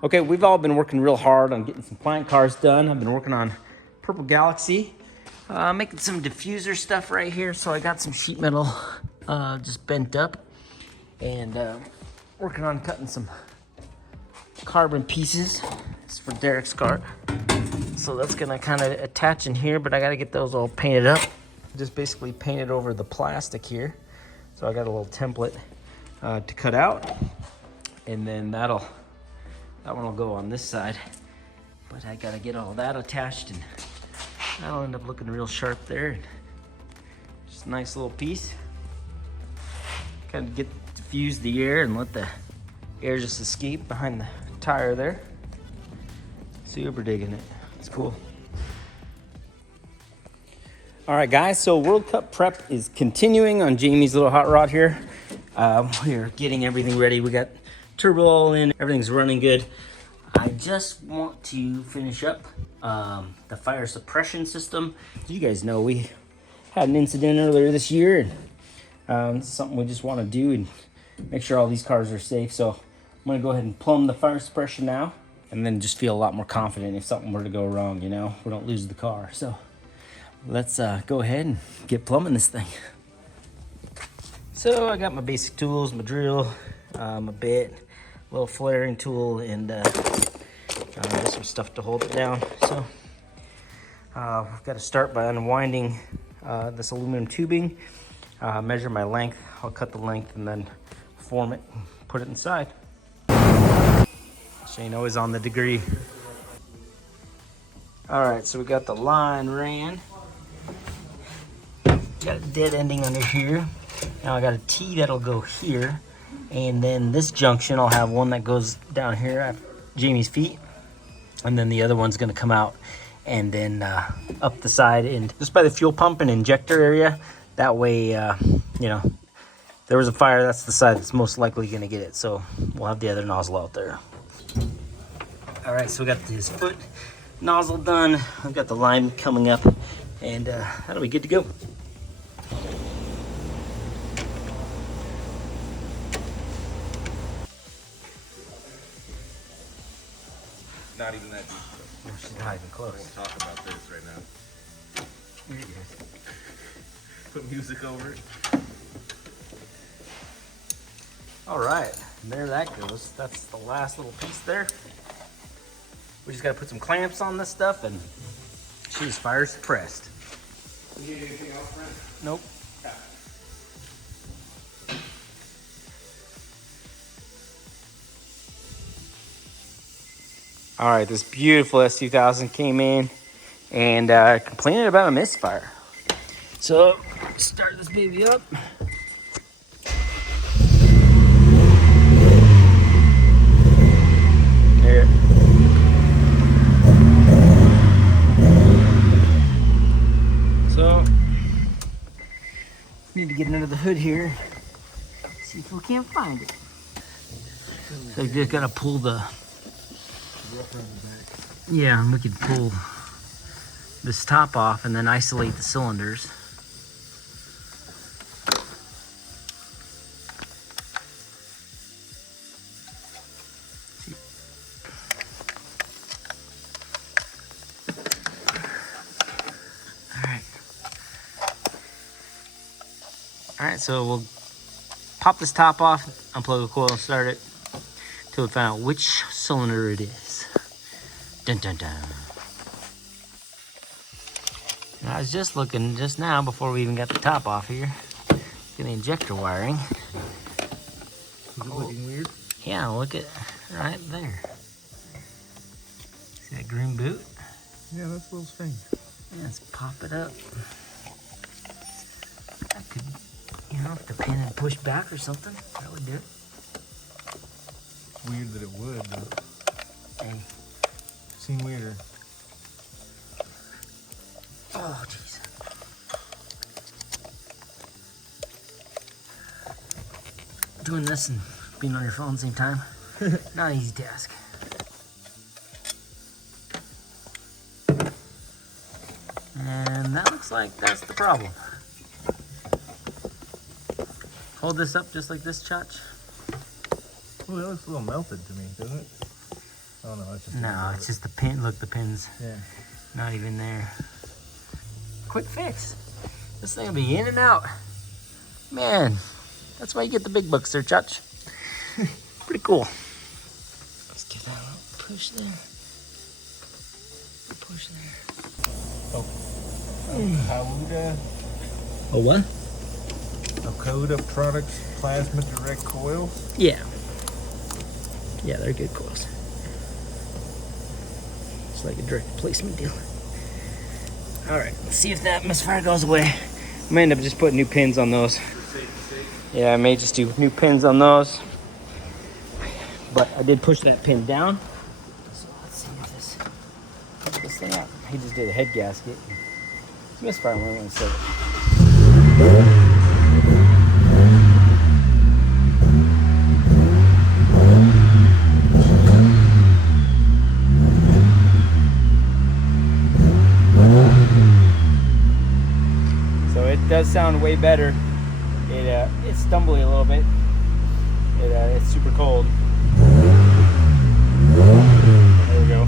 Okay, we've all been working real hard on getting some plant cars done. I've been working on Purple Galaxy, making some diffuser stuff right here. So I got some sheet metal just bent up and working on cutting some carbon pieces. It's for Derek's car. So that's gonna kind of attach in here, but I gotta get those all painted up. Just basically painted over the plastic here. So I got a little template to cut out, and then that one will go on this side. But I gotta get all that attached, and that'll end up looking real sharp there. Just a nice little piece. Kind of diffuse the air and let the air just escape behind the tire there. Super digging it. It's cool. All right, guys, so World Cup prep is continuing on Jamie's little hot rod here. We're getting everything ready. We got turbo all in, everything's running good. I just want to finish up the fire suppression system. You guys know we had an incident earlier this year, and it's something we just want to do and make sure all these cars are safe. So I'm gonna go ahead and plumb the fire suppression now, and then just feel a lot more confident if something were to go wrong, you know, we don't lose the car. So let's go ahead and get plumbing this thing. So I got my basic tools, my drill, my bit, a little flaring tool, and just some stuff to hold it down. So we've got to start by unwinding this aluminum tubing, measure my length. I'll cut the length and then form it, put it inside. Shane always on the degree. All right, so we got the line ran. Got a dead ending under here. Now I got a T that'll go here, and then this junction I'll have one that goes down here at Jamie's feet, and then the other one's gonna come out and then up the side and just by the fuel pump and injector area. That way, you know, if there was a fire, that's the side that's most likely gonna get it. So we'll have the other nozzle out there. All right, so we got his foot nozzle done. I've got the line coming up, and that'll be good to go. Not even that deep. She's not even close. We'll talk about this right now. Here you go. Put music over it. All right, there that goes. That's the last little piece there. We just gotta put some clamps on this stuff, and she's fire suppressed. You need anything else, Brent? Nope. Yeah. All right, this beautiful S2000 came in and complaining about a misfire. So start this baby up. There. So need to get under the hood here. See if we can't find it. So you just gotta pull the. Yeah, and we could pull this top off and then isolate the cylinders. All right, so we'll pop this top off, unplug the coil and start it till we find out which cylinder it is. Dun, dun, dun. And I was just looking just now before we even got the top off here. Look at the injector wiring. Is it looking weird? Yeah, look at right there. See that green boot? Yeah, that's a little strange. Yeah, let's pop it up. I could, you know, if the pin had pushed back or something, that would do it. It's weird that it would, but Hey. seen weirder. Oh, jeez. Doing this and being on your phone at the same time, not an easy task. And that looks like that's the problem. Hold this up just like this, Chach. Oh, that looks a little melted to me, doesn't it? Oh no, that's just No, it's just the pin. Look, the pin's yeah. not even there. Quick fix. This thing will be in and out. Man, that's why you get the big bucks there, Chutch. Pretty cool. Let's give that a little push there. Push there. Oh, AWD. Oh, what? AWD Products Plasma Direct Coil. Yeah. Yeah, they're good coils. It's like a direct placement deal. All right, let's see if that misfire goes away. I may end up just putting new pins on those. Yeah, I may just do new pins on those. But I did push that pin down. So let's see if this thing out. He just did a head gasket. It's misfire when I'm going to set it. So it does sound way better. It's stumbly a little bit. It's super cold. There we go.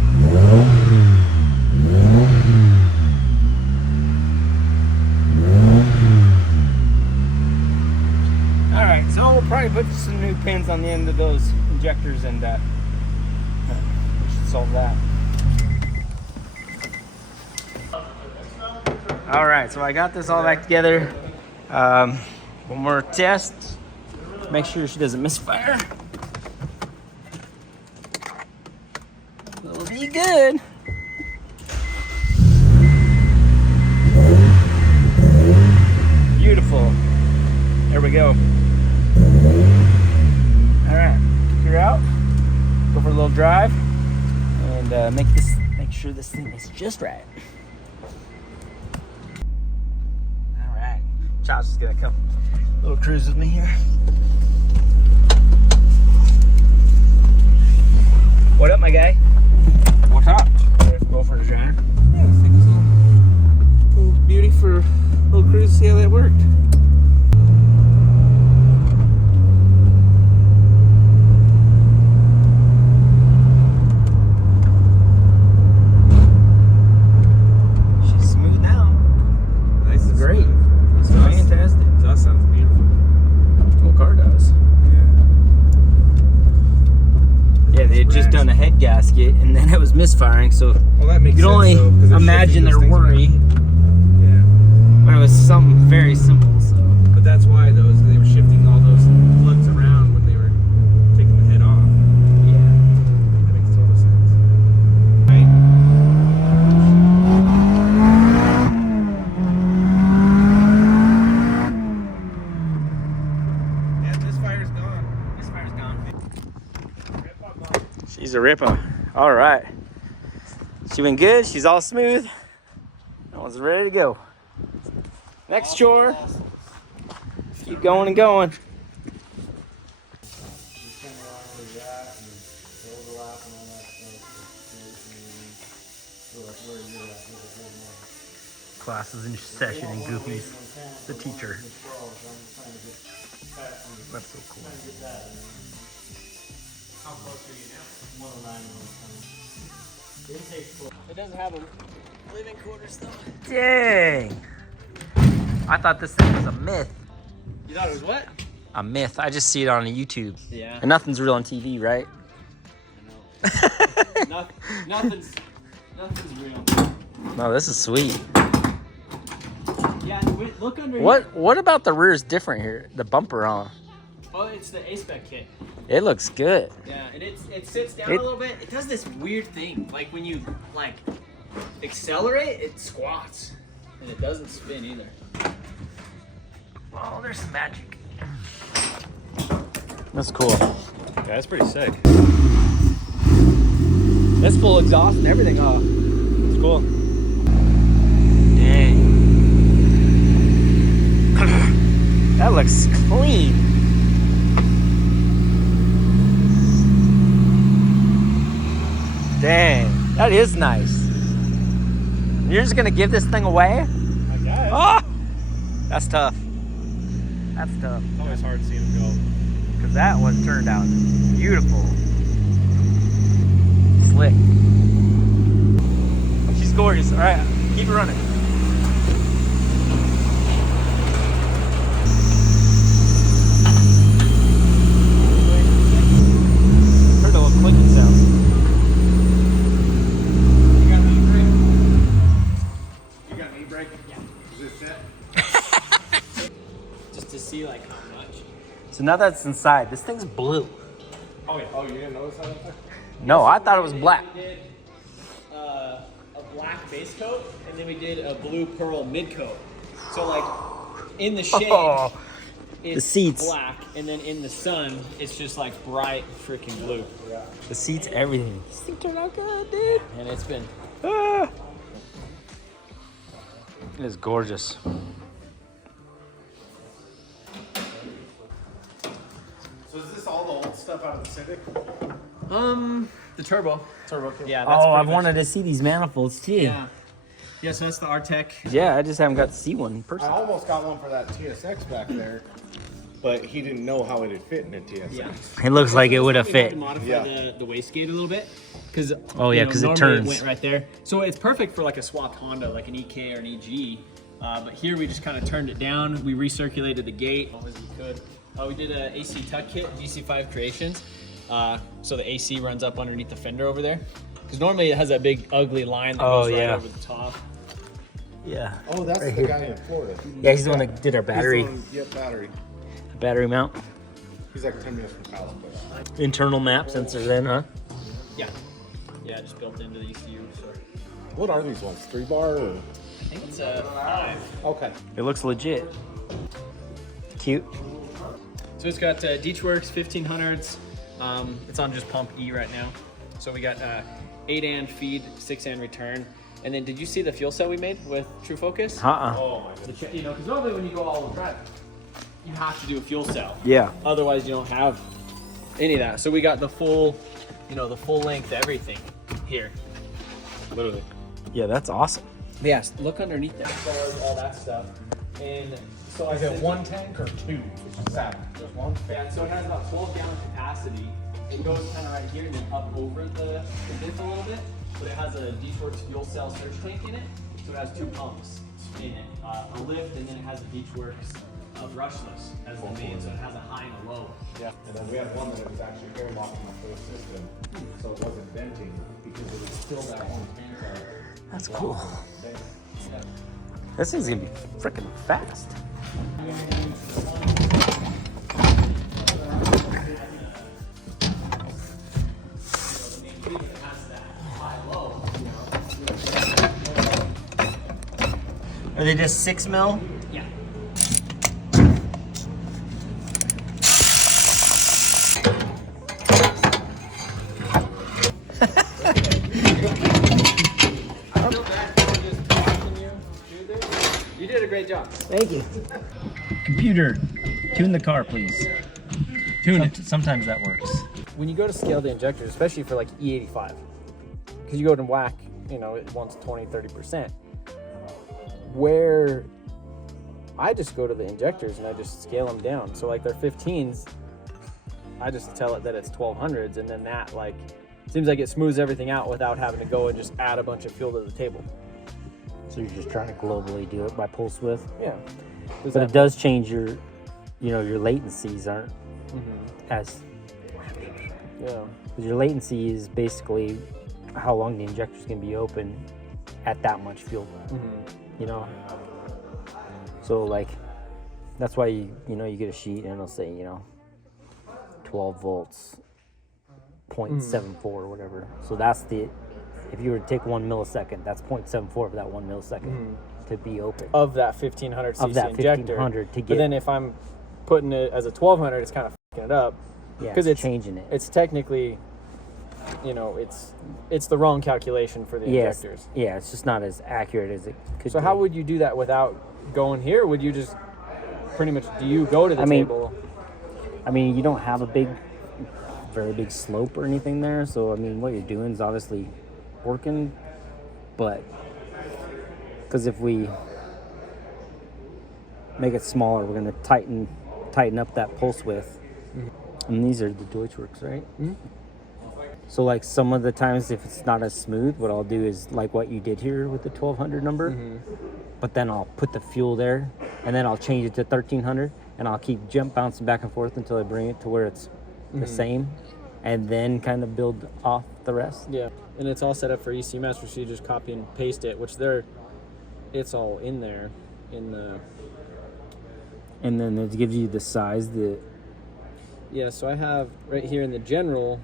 All right, so we'll probably put some new pins on the end of those injectors, and we should solve that. All right, so I got this all back together. One more test. Make sure she doesn't misfire. It'll be good. Beautiful. There we go. All right, you're out. Go for a little drive and make sure this thing is just right. All right, Josh is gonna come a little cruise with me here. What up, my guy? What's up? Go for a drive. Yeah, I think so. Little beauty for a little cruise, see how that worked. She's smooth now. Nice and Great. smooth. It's fantastic. That sounds beautiful. Whole car does. Yeah, they had just done a head gasket and then it was misfiring, so Well, that makes you can only sense, though, 'cause they're imagine shifting their those things worry around. Yeah. when it was something very simple. So But that's why they were shifting all those plugs around when they were taking the head off. yeah. That makes total sense. Right? Yeah, this fire's gone. This fire's gone. She's a ripper. All right. She went good. She's all smooth. That one's ready to go. Next chore. Keep going and going. Classes in session and Goofy's the teacher. That's so cool. How close are you now? It doesn't have a living quarters though. Dang! I thought this thing was a myth. You thought it was what? A myth. I just see it on YouTube. Yeah. And nothing's real on TV, right? I know. Nothing's real. No, this is sweet. Yeah, look under here. What about the rear is different here? The bumper on. Oh, it's the A-Spec kit. It looks good. Yeah, and it sits down a little bit. It does this weird thing. Like when you accelerate, it squats. And it doesn't spin either. Oh, there's some magic. That's cool. Yeah, that's pretty sick. It's full exhaust and everything. Oh, It's cool. dang. That looks clean. Dang, that is nice. You're just gonna give this thing away? I guess. Oh, that's tough. That's tough. It's always hard seeing them go. Because that one turned out beautiful. slick. She's gorgeous. All right, keep it running. Heard a little clicking sound. You got knee brake? Yeah. Is this set? Just to see like how much. So now that's inside, this thing's blue. Oh yeah. Oh, you didn't notice that? No, I thought it was black. We did a black base coat, and then we did a blue pearl mid coat. So like in the shade, Oh, it's the seats. black, and then in the sun, it's just like bright freaking blue. Yeah. The seats, everything. This thing turned out good, dude. And it's been Ah. It is gorgeous. So is this all the old stuff out of the Civic? the turbo. Turbo kit? Yeah. That's Oh, I've pretty much- wanted to see these manifolds too. Yeah. Yeah. So that's the RTEC. Yeah, I just haven't got to see one in I person. almost got one for that TSX back there, but he didn't know how it'd fit in a TSX. Yeah. It looks like it would have We had to fit. modify Yeah. the wastegate a little bit, because Oh, yeah, 'cause it normally turns. went right there. So it's perfect for like a swapped Honda, like an EK or an EG. But here we just kind of turned it down. We recirculated the gate as we could. We did a AC tuck kit, GC5 Creations. So the AC runs up underneath the fender over there. Because normally it has that big ugly line that Oh, goes right yeah. over the top. Yeah. Oh, that's Right the here. guy in Florida. Yeah, he's the one that did our He's the battery one- Yep, battery. battery mount. He's like 10 minutes from Palace Place. Internal map sensor then, huh? Yeah. Yeah, just built into the ECU. So What are these ones? 3-bar or? I think it's a 5. Okay. It looks legit. Cute. So it's got Deechworks 1500s. It's on just pump E right now. So we got 8 and feed, 6 and return. And then did you see the fuel cell we made with True Focus? Uh-uh. Oh my goodness. You know, because normally when you go all-wheel drive, you have to do a fuel cell. Yeah. Otherwise you don't have any of that. So we got the full, the full length everything here. Literally. Yeah, that's awesome. Yes, look underneath there. So all that stuff. And so Is it one tank or two? Just one? Yeah, so it has about 12 gallon capacity. It goes kind of right here and then up over the diff a little bit. But it has a Deechworks fuel cell surge tank in it. So it has 2 pumps in it. A lift, and then it has a Deechworks brushless as the main. So it has a high and a low. Yeah. And then we had one that was actually airlocking up the system, so it wasn't venting because it was still that one tank. That's cool. Yeah. This thing's gonna be freaking fast. Are they just 6 mil? Yeah. You did a great job. Thank you. Computer, tune the car, please. Tune it. Sometimes that works. When you go to scale the injectors, especially for like E85, because you go to whack, it wants 20-30%. Where I just go to the injectors and I just scale them down. So like they're 15s, I just tell it that it's 1200s, and then that seems like it smooths everything out without having to go and just add a bunch of fuel to the table. So you're just trying to globally do it by pulse width. Yeah. But it does change your latencies aren't as. Yeah. Because your latency is basically how long the injector's gonna be open at that much fuel. So that's why you get a sheet and it'll say 12 volts 0.74 or whatever. So that's if you were to take 1 millisecond, that's 0.74 for that 1 millisecond to be open. Of that 1500 cc Of that injector. 1500 to But get. then if I'm putting it as a 1200, it's kind of fucking it up. Yeah, because it's changing it. It's technically, it's the wrong calculation for the injectors. Yeah, it's just not as accurate as it could. So be. how would you do that without going here? Would you just pretty much, do you go to the table? I mean, you don't have a very big slope or anything there. So, I mean, what you're doing is obviously working, but because if we make it smaller, we're going to tighten up that pulse width. And these are the Deutschworks, right? So like some of the times if it's not as smooth, what I'll do is like what you did here with the 1200 number, but then I'll put the fuel there and then I'll change it to 1300 and I'll keep bouncing back and forth until I bring it to where it's the same, and then kind of build off the rest. Yeah, and it's all set up for ECU Master, so you just copy and paste it, which it's all in there in the. And then it gives you the size that. Yeah, so I have right here in the general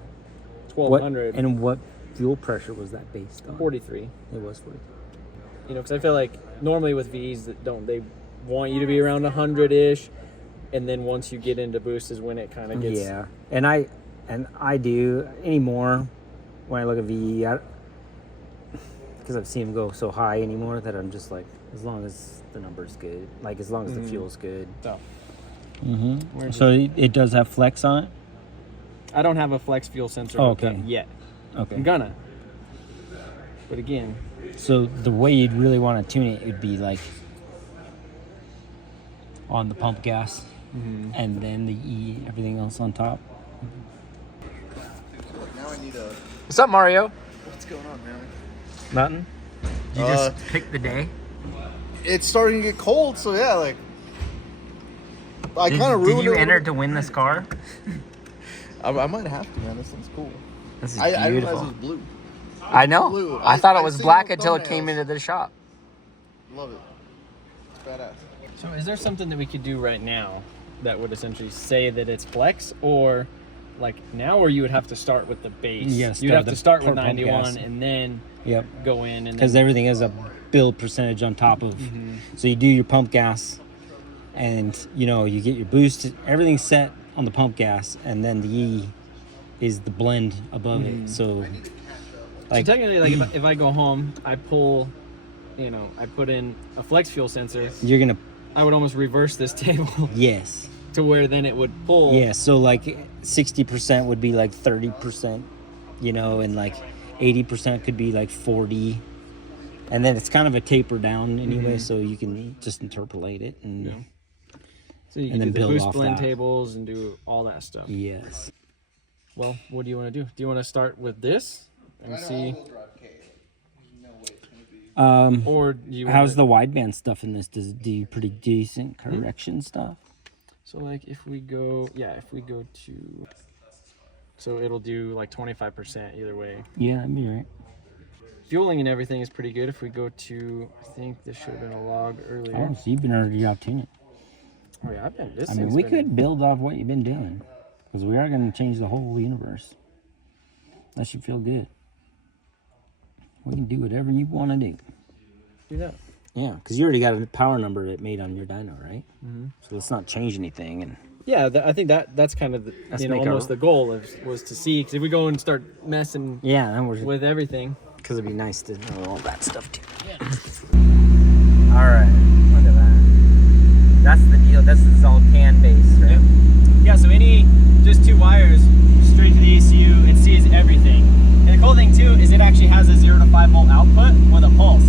1200. And what fuel pressure was that based on? 43. It was 43. You know, because I feel like normally with VEs they want you to be around 100-ish, and then once you get into boost is when it kind of gets. Yeah, and I do anymore when I look at VE, because I've seen them go so high anymore that I'm just like, as long as the number's good, like as long as the fuel's good. So. So it does have flex on it? I don't have a flex fuel sensor yet. Okay. I'm gonna. But again. So the way you'd really want to tune it would be like on the pump gas, and then the E, everything else on top. Now I need a. What's up, Mario? What's going on, man? Nothing? You just pick the day? It's starting to get cold, so yeah, like. I kind of ruined it. Did you enter to win this car? I might have to, man. This one's cool. This is I didn't beautiful. realize it was blue. I know. Blue. I thought it I've was seen black the until it thumbnails. came into the shop. Love it. It's badass. So is there something that we could do right now that would essentially say that it's flex, or like now, or you would have to start with the base? Yes, You'd have to start with pump 91 gas. and then go in. And Because everything has a build percentage on top of. So you do your pump gas, and you get your boost. Everything's set on the pump gas, and then the E is the blend above it. So, so technically, like if I go home, I pull, I put in a flex fuel sensor. you're gonna I would almost reverse this table yes. to where then it would pull. Yeah, so like 60% would be like 30%, and like 80% could be like 40. And then it's kind of a taper down anyway, so you can just interpolate it and So you and can then do the build boost off blend that. tables and do all that stuff. yes. Well, what do you want to do? Do you want to start with this and see, or do you? How's the wideband stuff in this? Does it do pretty decent correction stuff? So like if we go to, so it'll do like 25% either way. Yeah, that'd be right. Fueling and everything is pretty good. If we go to, I think this should have been a log earlier. Oh, so you've been already opting it. Oh yeah, I've been. This I mean, thing's we been- could build off what you've been doing, because we are going to change the whole universe. That should feel good. We can do whatever you want to do. do that. Yeah, because you already got a power number it made on your dyno, right? So let's not change anything. And Yeah, I think that's kind of Let's the, make our- almost the goal was to see, because if we go and start messing yeah, then we're with everything. because it'd be nice to know all that stuff too. All right, look at that. That's the deal. This is all can based, right? Yeah, so just two wires straight to the ECU, it sees everything. And the cool thing too is it actually has a 0 to 5 volt output with a pulse.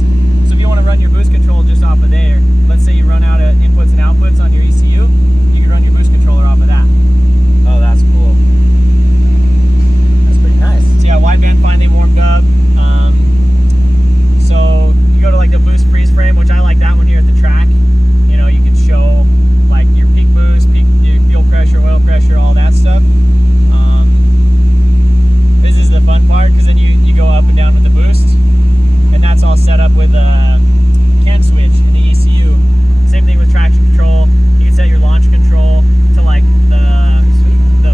So if you want to run your boost control just off of there, let's say you run out of inputs and outputs on your ECU, you can run your boost controller off of that. Oh, that's cool. That's pretty nice. So yeah, wideband finally warmed up. So you go to like the boost freeze frame, which I like that one here at the track. You can show like your peak boost, your fuel pressure, oil pressure, all that stuff. This is the fun part, because then you go up and down with the boost, and that's all set up with a can switch in the ECU. Same thing with traction control. You can set your launch control to like the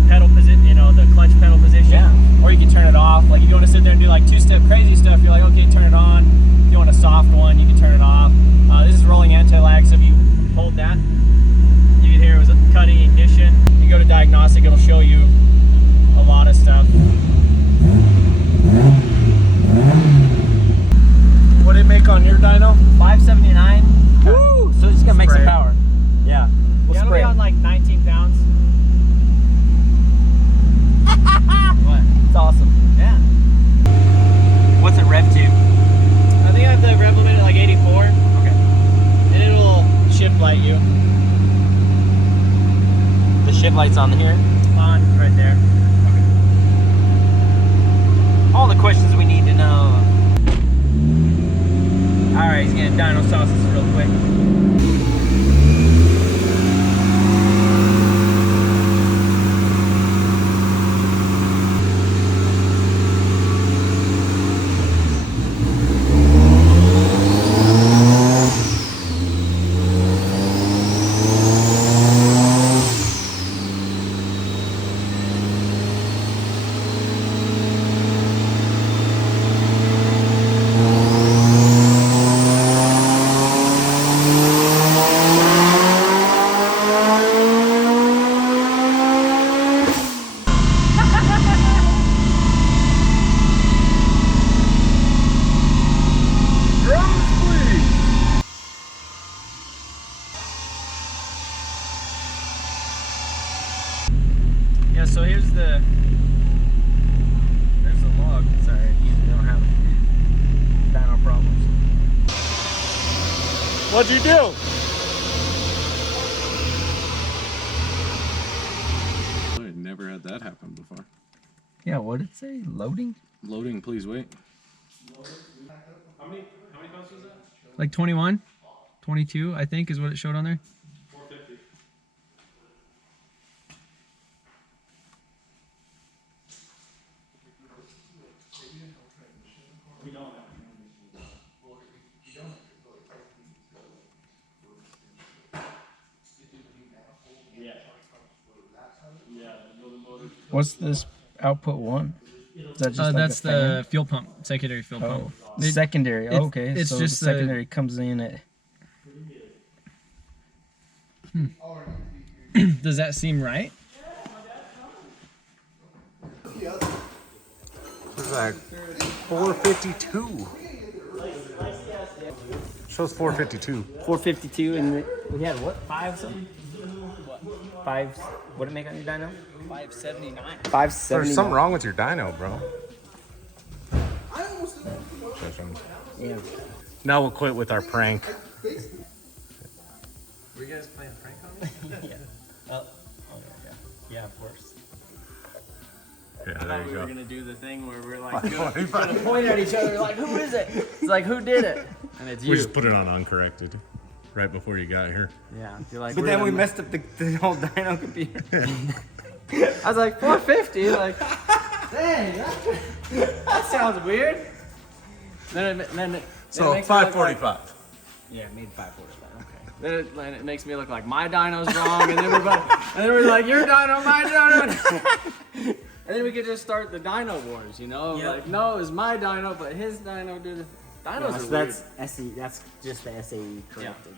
pedal position, the clutch pedal position. Yeah. Or you can turn it off. Like if you want to sit there and do like two-step crazy stuff, you're like, okay, turn it on. If you want a soft one, you can turn it off. This is rolling anti-lag, so if you hold that, you can hear it was cutting ignition. You go to diagnostic, it'll show you a lot of stuff. What did it make on your dyno? 579. Woo! So it's gonna make some Spray. power. Yeah. We'll It'll spray be it. on like 19 pounds. What? It's awesome. Yeah. What's it rev to? I think I have the rev limit at like 84. Okay. And it'll shift light you The shift light's on here. on right there. all the questions we need to know. All right, he's getting dyno sauces real quick. Yeah, so there's the log. Sorry, I usually don't have dyno problems. What'd you do? I had never had that happen before. Yeah, what did it say? Loading? Loading, please wait. How many pounds was that? Like 21? 22, I think, is what it showed on there. 450. We don't have. Yeah. Yeah. What's this output one? Is that just like That's a fan? the fuel pump, secondary fuel pump. Secondary. Okay, it's so just the secondary comes in at. Does that seem right? It's like 452. Shows 452. 452, and we had what? 5 something? What? 5. What did it make on your dyno? 579. 579. There's something wrong with your dyno, bro. Yeah. Now we'll quit with our prank. Were you guys playing prank on me? Yeah. Oh, yeah. Yeah, of course. Yeah, I there thought you we were go. gonna do the thing where we're like gonna point at each other like, who is it? It's like, who did it? And it's We you. just put it on uncorrected right before you got here. Yeah. You're like, But then we messed up the whole dyno computer. I was like, 450. Like, dang, that sounds weird. Then it So makes me look 545. Like, yeah, it made 545. Okay. Then it makes me look like my dyno's wrong, and then we're like, your dyno, my dyno. And then we could just start the dyno wars, you know? Yep. Like, no, it was my dyno, but his dyno did it. Dynos are so weird. that's SE. That's just the SAE corrected.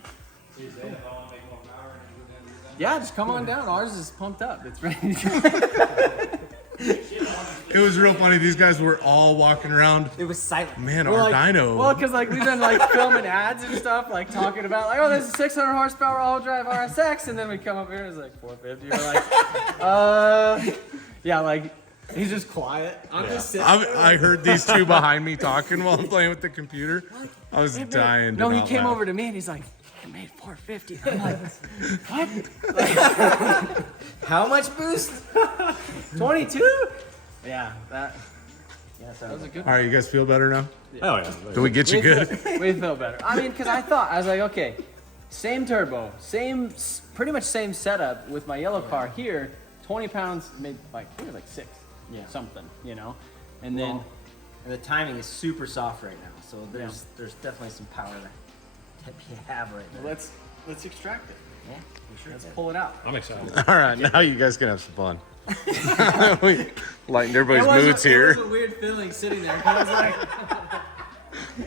Yeah, just come on down. Ours is pumped up. It's ready to go. It was real funny. These guys were all walking around. It was silent. Man, We're our like, dyno. Well, because like we've been like filming ads and stuff, like talking about like, oh, this is 600 horsepower all drive RSX, and then we come up here and it's like 450. We're like, yeah, like he's just quiet. I'm just sitting. I heard these two behind me talking while I'm playing with the computer. I was dying. No, to he not came laugh. over to me and he's like, it made 450. I'm like, what? How much boost? 22? Yeah, that Yeah, was a good All right, you guys feel better now? Oh yeah. Did we get you good? We feel better. I mean, because I was like, okay, same turbo, pretty much same setup with my yellow car here. 20 pounds made like, I think it was like 6, something, you know, and then And the timing is super soft right now, so there's definitely some power that you have right there. let's extract it. Yeah, we sure Let's did. pull it out. I'm excited. All right, now you guys can have some fun. We lightened everybody's It was moods It here. was a weird feeling sitting there. 'Cause I was like,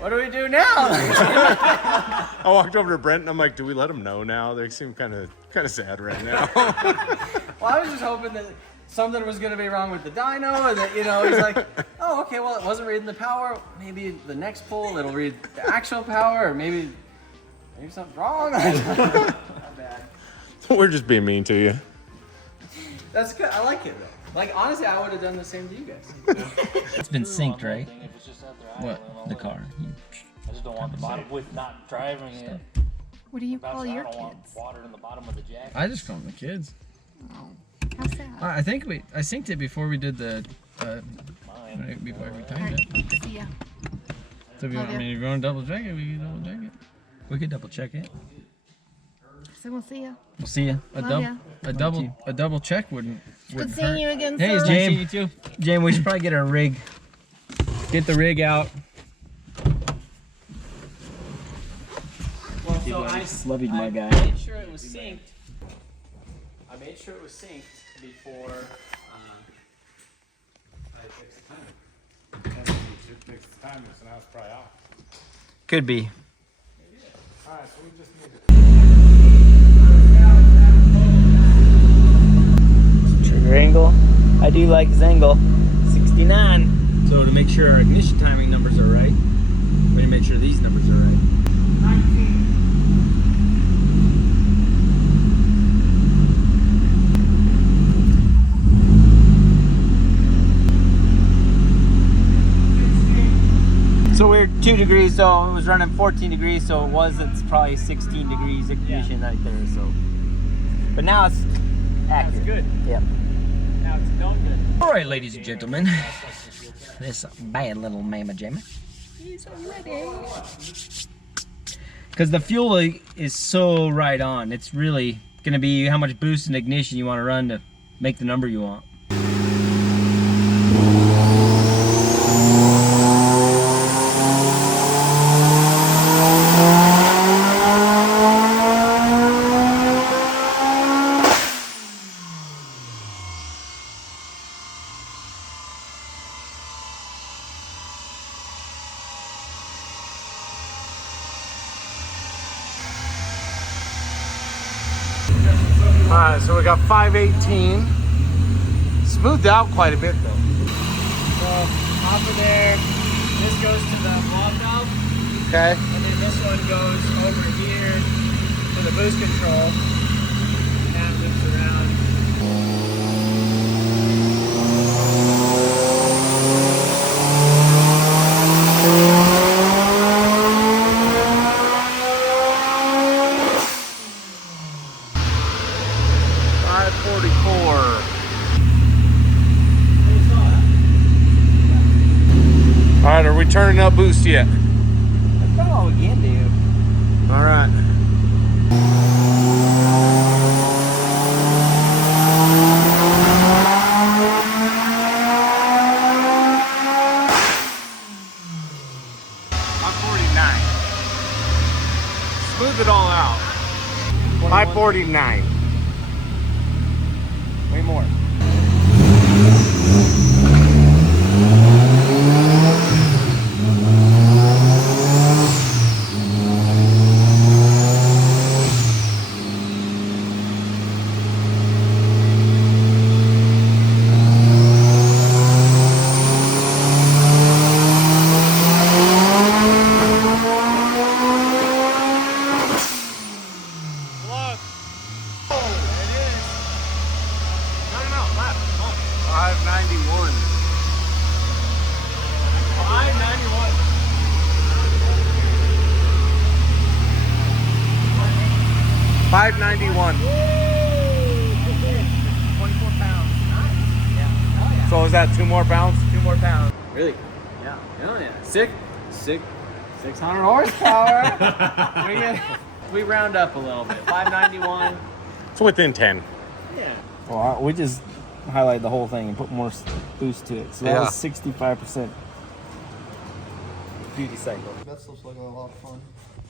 what do we do now? I walked over to Brent and I'm like, do we let them know now? They seem kind of sad right now. Well, I was just hoping that something was going to be wrong with the dyno, and that, you know, he's like, oh, okay, well, it wasn't reading the power. Maybe the next pull, it'll read the actual power, or maybe something's wrong. Not bad. We're just being mean to you. That's good. I like it, though. Like, honestly, I would have done the same to you guys. It's been synced, right? If it's just out there, What? The car. I just don't want the bottom with not driving it. What do you That's call why I your don't want kids? water in the bottom of the jacket. I just call them the kids. Oh, how's that? I think I synced it before we did the Mine. Right before we tighten it. See ya. So if you want, I mean, if you want to double check it, we can double check it. We could double check it. So we'll see ya. We'll see ya. A double check wouldn't Good seeing you again, Hey, it's sir. nice seeing you too. Jam, we should probably get our rig. Get the rig out. Well, so Love you, my guy. made sure it was synced. I made sure it was synced before I fixed the timer. Fix the timer, so now it's probably off. Could be. Alright, so we just need it. Trigger angle. I do like this angle. 69. So to make sure our ignition timing numbers are right, we need to make sure these numbers are right. 19. So we're 2 degrees, so it was running 14 degrees, so it's probably 16 degrees ignition right there. So, but now it's accurate. That's good. Yep. Now it's done good. All right, ladies and gentlemen, this bad little mamma jamma is ready. Because the fuel is so right on. It's really gonna be how much boost and ignition you want to run to make the number you want. Alright, so we got 518. Smoothed out quite a bit though. So off of there, this goes to the block valve, Okay. and then this one goes over here to the boost control, and that loops around. Alright, are we turning up boost yet? That's about all we can do. Alright. Smooth it all out. 549. Way more. $591. 24 pounds. Yeah. So is that 2 more pounds? 2 more pounds. Really? Yeah. Oh yeah. Sick. 600 horsepower. we round up a little bit. 591. It's within 10. Yeah. Well, we just highlighted the whole thing and put more boost to it. So that was 65% duty cycle. That stuff's like a lot of fun.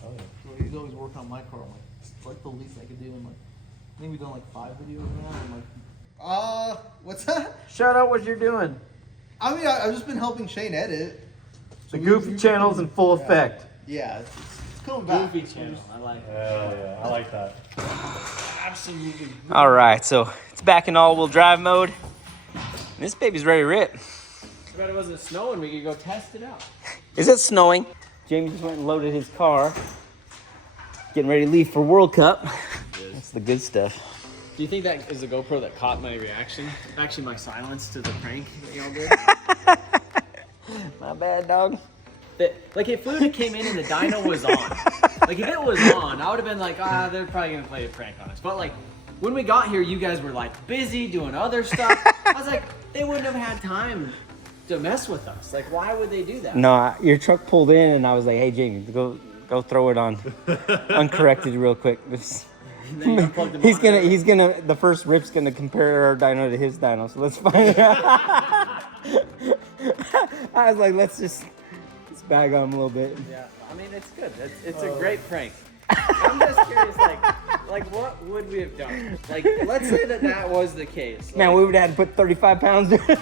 Oh yeah. He's always working on my car. I'm like, it's like the least I could do. And like, I think we've done like 5 videos now. I'm like, what's that? Shout out what you're doing. I mean, I've just been helping Shane edit. The goofy channel's in full effect. Yeah, it's coming back. Goofy channel. I like it. Yeah, I like that. Absolutely. All right, so it's back in all-wheel drive mode. This baby's ready to rip. Too bad it wasn't snowing. We could go test it out. Is it snowing? Jamie just went and loaded his car. Getting ready to leave for World Cup. That's the good stuff. Do you think that is the GoPro that caught my reaction? Actually, my silence to the prank that y'all did? My bad, dog. Like, if Fluid came in and the dyno was on, like, if it was on, I would have been like, they're probably going to play a prank on us. But, like, when we got here, you guys were, like, busy doing other stuff. I was like, they wouldn't have had time to mess with us. Like, why would they do that? No, your truck pulled in, and I was like, "Hey, Jamie, go throw it on uncorrected real quick." Then you unplug the He's gonna. The first rip's gonna compare our dyno to his dyno. So let's find out. I was like, let's bag on him a little bit. Yeah, I mean, it's good. It's a great prank. I'm just curious, like what would we have done? Like, let's say that was the case. Man, we would have had to put 35 pounds. Yeah, we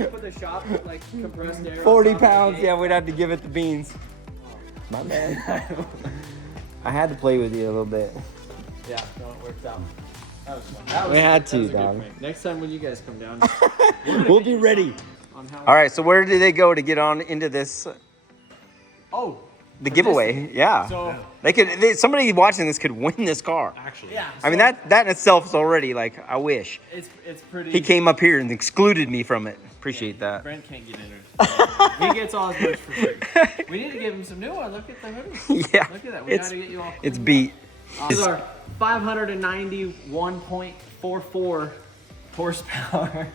just, put the shop like compressed air. 40 pounds. Yeah, we'd have to give it the beans. My bad. I had to play with you a little bit. Yeah, no, it worked out. That was fun. We had to, that was a good dog. prank. Next time when you guys come down, We'll be ready. on how. All right, so where do they go to get on into this? Oh, The giveaway, yeah. so Somebody watching this could win this car. Actually, yeah. I mean, so that in itself is already like, I wish. it's pretty. He came up here and excluded me from it. Appreciate that. Brent can't get entered. He gets all his merch for free. We need to give him some new ones. Look at the hoodie. Yeah, Look at that. We it's, gotta get you all. it's cleaned beat. up. These are 591.44 horsepower,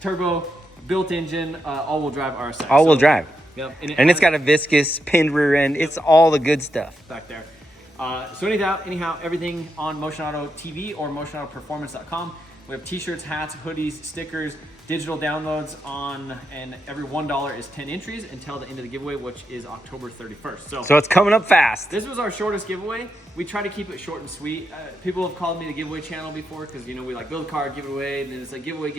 turbo, built engine, all-wheel drive RSX. All-wheel drive. Yep. And it's got a viscous pinned rear end. It's all the good stuff. back there. So anyhow, everything on MotionAuto TV or MotionAutoPerformance.com. We have t-shirts, hats, hoodies, stickers, digital downloads on, and every $1 is 10 entries until the end of the giveaway, which is October 31st. So it's coming up fast. This was our shortest giveaway. We try to keep it short and sweet. People have called me the giveaway channel before because, we like build a car, give it away, and then it's like giveaway,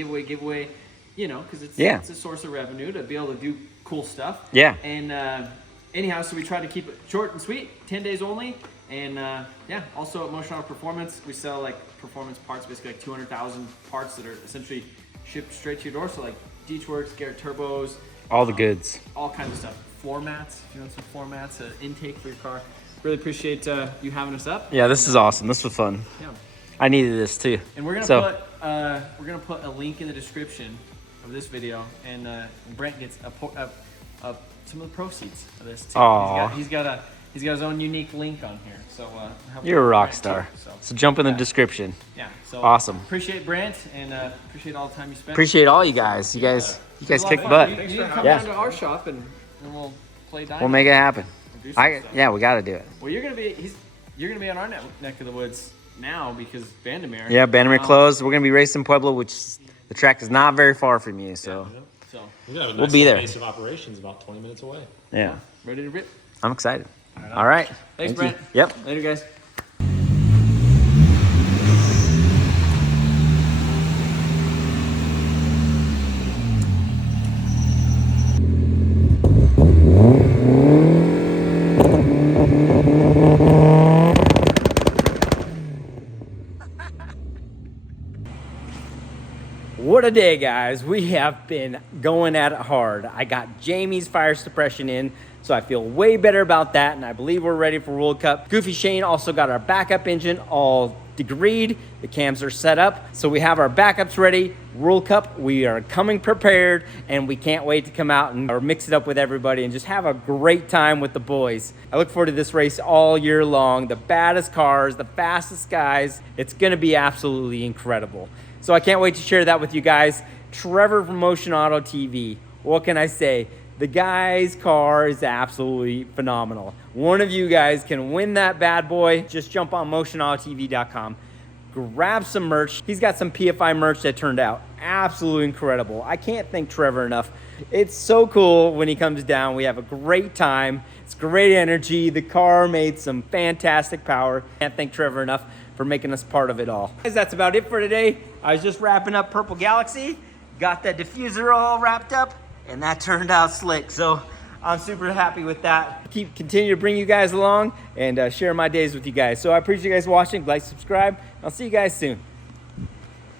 because it's a source of revenue to be able to do cool stuff. Yeah. And anyhow, so we try to keep it short and sweet, 10 days only. And also at MotionAuto Performance, we sell like performance parts, basically like 200,000 parts that are essentially shipped straight to your door. So like Deechworks, Garrett turbos, All the goods. all kinds of stuff. Floor mats, if you want some floor mats, intake for your car. Really appreciate you having us up. Yeah, this is awesome. This was fun. Yeah. I needed this too. And we're gonna put a link in the description of this video, and Brent gets some of the proceeds of this too. Aw. He's got his own unique link on here. So You're a rock Brent, star. too. So jump in the yeah. description. Yeah. So Awesome. Appreciate Brent and appreciate all the time you spent. Appreciate all you guys. You guys It was a lot kicked of butt. fun. You need to come Yeah. down to our shop and we'll play dyno. We'll make it happen. and do some stuff. Yeah, we got to do it. Well, you're gonna be on our neck of the woods now because Vandermeer. Yeah, Bannerman closed. We're gonna be racing Pueblo, which the track is not very far from you. So So we got a nice We'll be little there. base of operations about 20 minutes away. yeah, ready to rip. I'm excited. All right. Thanks, Thank you. Brent. Yep. Later, guys. What a day, guys. We have been going at it hard. I got Jamie's fire suppression in, so I feel way better about that, and I believe we're ready for World Cup. Goofy Shane also got our backup engine all degreed. The cams are set up, so we have our backups ready. World Cup, we are coming prepared, and we can't wait to come out and mix it up with everybody and just have a great time with the boys. I look forward to this race all year long. The baddest cars, the fastest guys. It's gonna be absolutely incredible. So I can't wait to share that with you guys. Trevor from MotionAuto TV. What can I say? The guy's car is absolutely phenomenal. One of you guys can win that bad boy. Just jump on MotionAutoTV.com. Grab some merch. He's got some PFI merch that turned out absolutely incredible. I can't thank Trevor enough. It's so cool when he comes down. We have a great time. It's great energy. The car made some fantastic power. Can't thank Trevor enough for making us part of it all. Guys, that's about it for today. I was just wrapping up Purple Galaxy, got that diffuser all wrapped up, and that turned out slick. So I'm super happy with that. Continue to bring you guys along and share my days with you guys. So I appreciate you guys watching. Like, subscribe. I'll see you guys soon.